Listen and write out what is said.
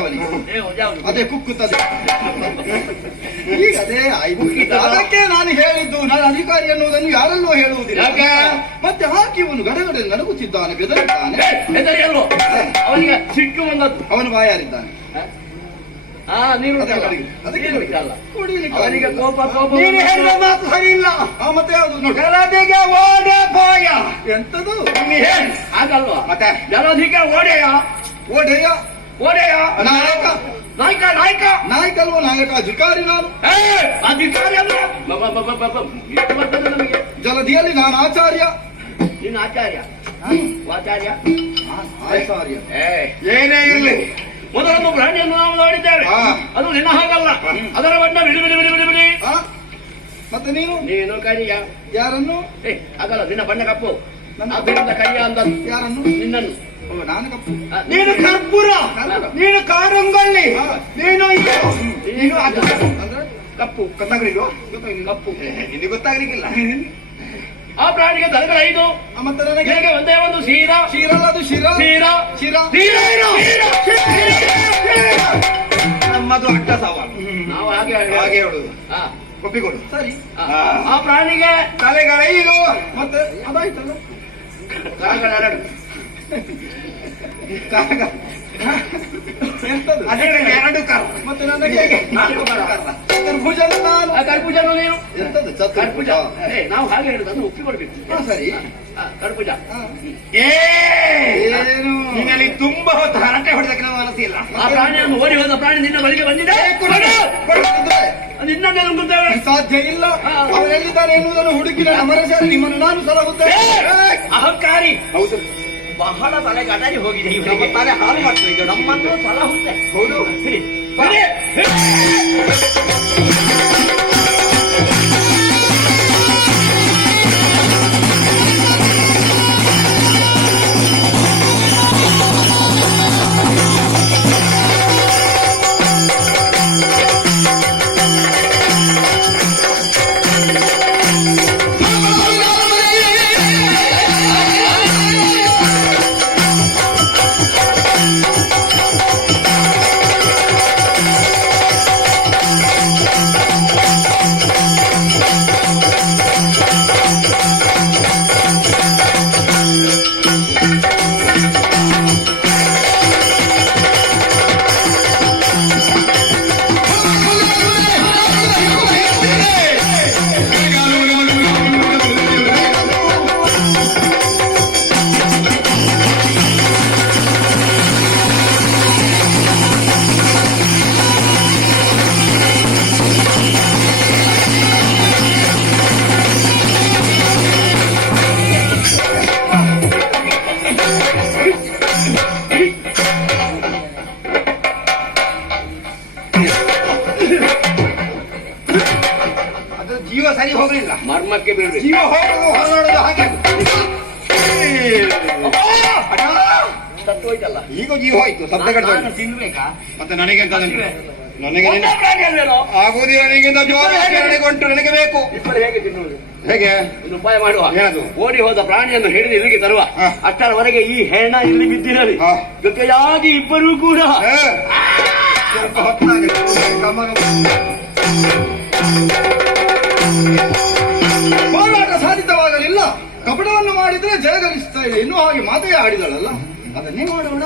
ಅವನಿಗೆ. ಅದೇ ಕುಕ್ಕುತ್ತದೆ. ಈಗ ಅದೇ ಆಯ್ತು. ಅದಕ್ಕೆ ನಾನು ಹೇಳಿದ್ದು, ನಾನು ಅಧಿಕಾರಿ ಅನ್ನುವುದನ್ನು ಯಾರಲ್ಲೋ ಹೇಳುವುದಿಲ್ಲ. ಮತ್ತೆ ಹಾಕಿ ಇವನು ಗಡಗಡೆ ನಡುಗುತ್ತಿದ್ದಾನೆ, ಬೆದರಿದ್ದಾನೆ. ಅವನಿಗೆ ಸಿಟ್ಟು ಬಂದದ್ದು. ಅವನು ಬಾಯಾರಿದ್ದಾನೆ. ಅವನಿಗೆ ಕೋಪ ಹೇಳಿದ ಮಾತು ಸರಿ ಇಲ್ಲ. ಮತ್ತೆ ಯಾವುದು ನೋಡಿ, ಜಲಧಿಗೆ ಓಡೆ ಬೋಯ ಎಂತದು ಆಗಲ್ವಾ? ಮತ್ತೆ ಜಲಧಿಗೆ ಓಡೆಯ ಓಡೆಯ ಓಡೆಯ ನಾಯಕ ನಾಯಕ ನಾಯಕ ನಾಯಕ ಅಲ್ವ? ನಾಯಕ ಅಧಿಕಾರಿ ನಾನು. ಅಧಿಕಾರಿ ಅಲ್ಲ ನಮಗೆ. ಜಲಧಿಯಲ್ಲಿ ನಾನು ಆಚಾರ್ಯ. ನೀನು ಆಚಾರ್ಯ ಆಚಾರ್ಯ ಆಚಾರ್ಯ ಏನೇ ಇರಲಿ, ಮೊದಲೊಂದು ಪ್ರಾಣಿಯನ್ನು ನಾವು ನೋಡಿದ್ದೇವೆ. ಅದು ನಿನ್ನ ಹಾಗಲ್ಲ. ಅದರ ಬಣ್ಣ ಬಿಡಿ ಬಿಡಿ ಬಿಡಿ ಬಿಡಿ ಬಿಡಿ. ಮತ್ತೆ ನೀನು ಕರಿಯ. ಯಾರನ್ನು? ಆಗಲ್ಲ, ನಿನ್ನ ಬಣ್ಣ ಕಪ್ಪು. ಅದರಿಂದ ಕರಿಯ ಅಂತ ಯಾರನ್ನು? ನಿನ್ನನ್ನು. ನಾನು ಕಪ್ಪು, ನೀನು ಕರ್ಪೂರ, ನೀನು ಕಾರಂಗಲ್ಲಿ, ನೀನು ಅಂದ್ರೆ ಕಪ್ಪು. ಗೊತ್ತಾಗ್ಲಿಲ್ವ? ಕಪ್ಪು ನಿನಗೆ ಗೊತ್ತಾಗ್ಲಿಕ್ಕಿಲ್ಲ. ಆ ಪ್ರಾಣಿಗೆ ತಲೆಗಳ 5. ಮತ್ತೆ ನನಗೆ ಹೇಗೆ ಒಂದೇ ಒಂದು ಶಿರ. ಶಿರಲ್ಲ, ಅದು ಶಿರ. ನಮ್ಮದು ಅಡ್ಡ ಸವಾಲು. ನಾವು ಹಾಗೆ ಹೇಳುದು. ಒಪ್ಪಿಕೊಡು. ಸರಿ. ಆ ಪ್ರಾಣಿಗೆ ತಲೆಗಳ 5. ಮತ್ತೆ ಅದಾಯ್ತಲ್ಲ, ಕಾಲಗಳ 2. ಎಂತದು? 2 ಕಾಲ. ಮತ್ತೆ ನನಗೆ ಕರ್ಭುಜನು ನಾನು. ಕರ್ಪೂಜನು ನೀನು. ಎಂತದು? ಕರ್ಪೂಜ. ನಾವು ಹಾಗೆ ಹೇಳುದನ್ನು ಒಪ್ಪಿಕೊಡ್ಬೇಕು. ಸರಿ. ಕರ್ಪೂಜ. ಏನು ನಿನ್ನಲ್ಲಿ ತುಂಬಾ ಹೊತ್ತು ಹರಟೆ ಹೊಡೆದಕ್ಕೆ ನಾವು ಮನಸ್ಸಿಲ್ಲ. ಆ ಪ್ರಾಣಿಯನ್ನು ಓಡಿ ಹೋದ ಪ್ರಾಣಿ ನಿನ್ನ ಬಳಿಗೆ ಬಂದಿದೆ. ನಿನ್ನೇ ನುಂಗುತ್ತೇವೆ. ಸಾಧ್ಯ ಇಲ್ಲ. ಅವರೆಲ್ಲಿದ್ದಾರೆ ಎನ್ನುವುದನ್ನು ಹುಡುಕಿ ನನ್ನ ಮನಸ್ಸಲ್ಲಿ ನಿಮ್ಮನ್ನು ನಾನು ಸಲಹುತ್ತೇನೆ. ಅಹಂಕಾರಿ. ಹೌದು, ಬಹಳ ತಲೆ ಗಟಾರಿ ಹೋಗಿದೆ ಇವರಿಗೆ. ತಲೆ ಹಾಳು ಮಾಡ್ತದೆ ಇದು. ನಮ್ಮನ್ನು ಸಲಹುತ್ತೆ. ಹೌದು. ಅದು ಜೀವ ಸರಿ ಹೋಗ್ಲಿಲ್ಲ. ಮರ್ಮಕ್ಕೆ ಬೀಳ್ಬೇಕು. ಜೀವ ಹೋಗೋದು ಹೊರನಾಡೋದು ಹಾಗೆ. ಸತ್ತು ಹೋಯ್ತಲ್ಲ. ಈಗ ಜೀವ ಹೋಯ್ತು. ಶಬ್ದ ತಿನ್ಬೇಕಾ? ಮತ್ತೆ ನನಗೆ ನನಗೆ ಆಗುವುದಿಲ್ಲ. ನನಗಿಂತ ಜೋರ ಉಂಟು. ನನಗೆ ಬೇಕು. ಹೇಗೆ ತಿನ್ನುವುದು? ಹೇಗೆ? ಒಂದು ಉಪಾಯ ಮಾಡುವ. ಏನದು? ಓಡಿ ಹೋದ ಪ್ರಾಣಿಯನ್ನು ಹಿಡಿದು ಇಲ್ಲಿಗೆ ತರುವ. ಅಷ್ಟರವರೆಗೆ ಈ ಹೆಣ ಇಲ್ಲಿ ಬಿದ್ದಿರಲಿ. ಜೊತೆಯಾಗಿ ಇಬ್ಬರೂ ಕೂಡ ಸ್ವಲ್ಪ ಹೊತ್ತಾಗುತ್ತೆ. ಹೋರಾಟ ಸಾಧಿತವಾಗಲಿಲ್ಲ. ಕಪಟವನ್ನು ಮಾಡಿದ್ರೆ ಜಯ ಗಳಿಸ್ತಾ ಇದೆ. ಇನ್ನೂ ಹಾಗೆ ಮಾತೇ ಆಡಿದಳಲ್ಲ, ಅದನ್ನೇ ಮಾಡೋಣ.